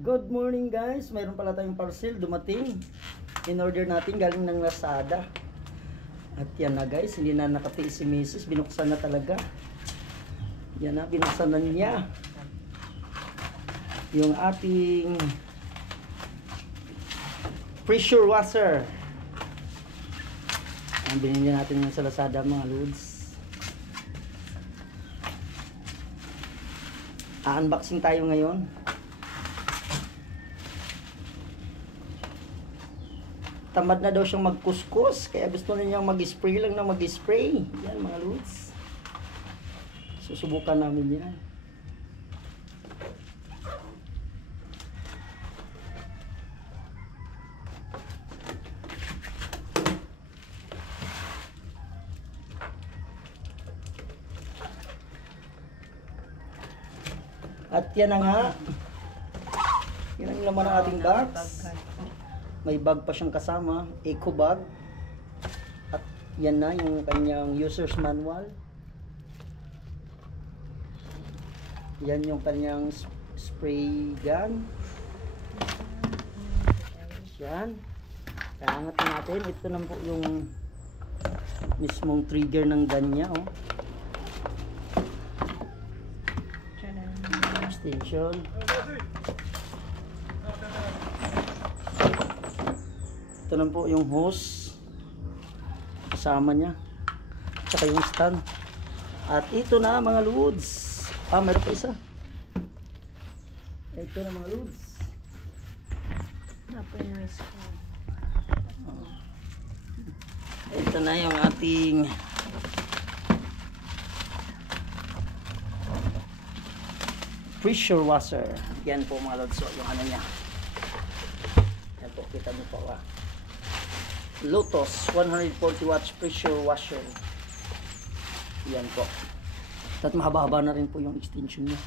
Good morning guys, mayroon pala tayong parcel dumating. In order natin galing ng Lazada. At yan na guys, hindi na nakatiis si Mrs. Binuksan na talaga. Yan na, binuksan na niya yung ating pressure washer. Ang binili natin yung sa Lazada mga lods. Unboxing tayo ngayon. Tamad na daw siyang magkuskus, kaya gusto na niyang mag-spray lang na mag-spray. Yan mga lods. Susubukan namin yan. At yan na nga. Yan ang laman ng ating box. May bag pa siyang kasama, eco bag. At yan na yung kanyang user's manual. Yan yung kanyang spray gun. Yan. Kaangat natin. Ito na po yung mismong trigger ng gun niya. Oh. Extension. Ito na po yung hose kasama niya, tsaka yung stand. At ito na mga loads. Meron pa isa. Ito na mga loads. Ito na yung ating pressure washer. Yan po mga loads. So yung ano niya. Yan po, kita mo po ba? Lotus 140 watts pressure washer. Yan po. At mahaba-haba na rin po yung extension niya.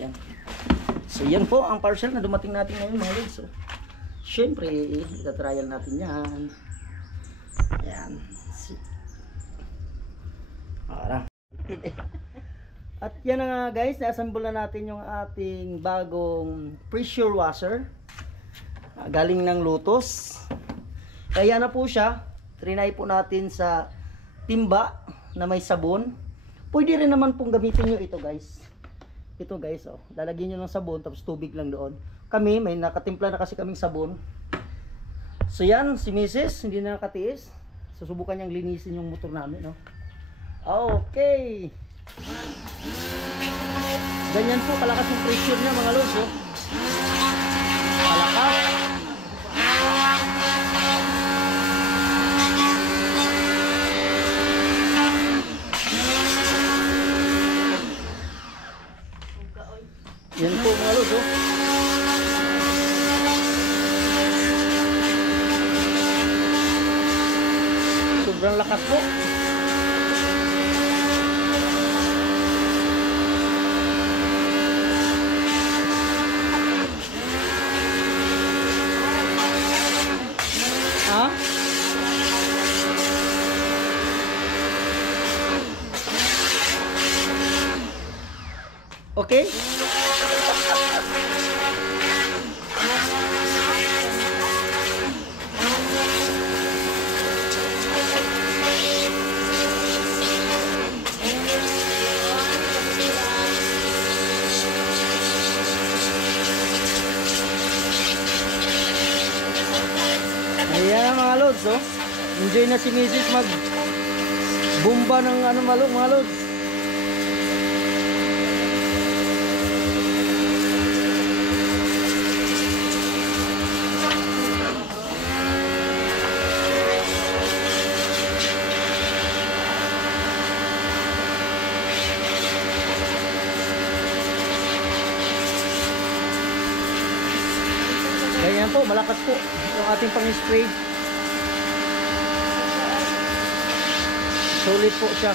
Yan. So yan po ang parcel na dumating natin ngayon mga lods. So, syempre, itatrial natin yan. Yan. Ara. At yan na nga guys, na-assemble na natin yung ating bagong pressure washer. Galing ng Lotus. Kaya na po siya, trinay po natin sa timba na may sabon. Pwede rin naman pong gamitin nyo ito guys. Ito guys, oh, lalagyan nyo ng sabon tapos tubig lang doon. Kami, may nakatimpla na kasi kaming sabon. So yan, si Mrs. hindi na nakatiis. Susubukan niyang linisin yung motor namin. No? Okay. Ganyan po, kalakas yung pressure niya mga lods. Oh. Kalakas. Yan po mga lods, oh. Sobrang lakas po. Ha? Okay? Ayan mga lods, oh. Enjoy na si Mrs. mag bumba ng ano mga lods. Ganyan po, malakas po yung ating pang-spray. Solid po siya.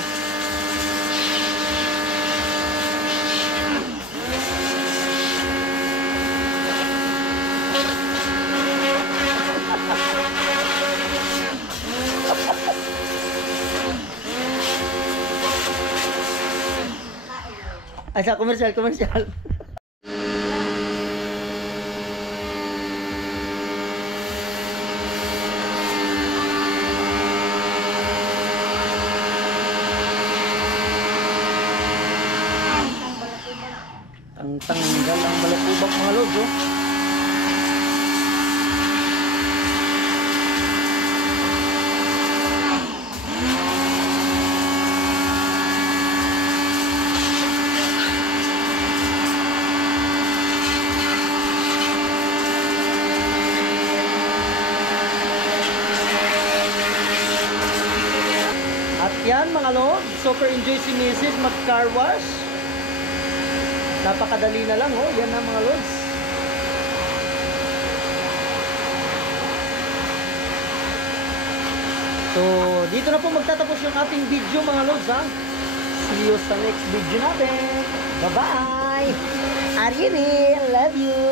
Ay, sa komersyal. Ang malapubak mga lods, oh. At yan mga lods, super enjoy si Mrs. mag-car wash. Napakadali na lang, oh. Yan na mga lods. So, dito na po magtatapos yung ating video mga lods, ha. See you sa next video natin. Bye-bye! Ariel, love you!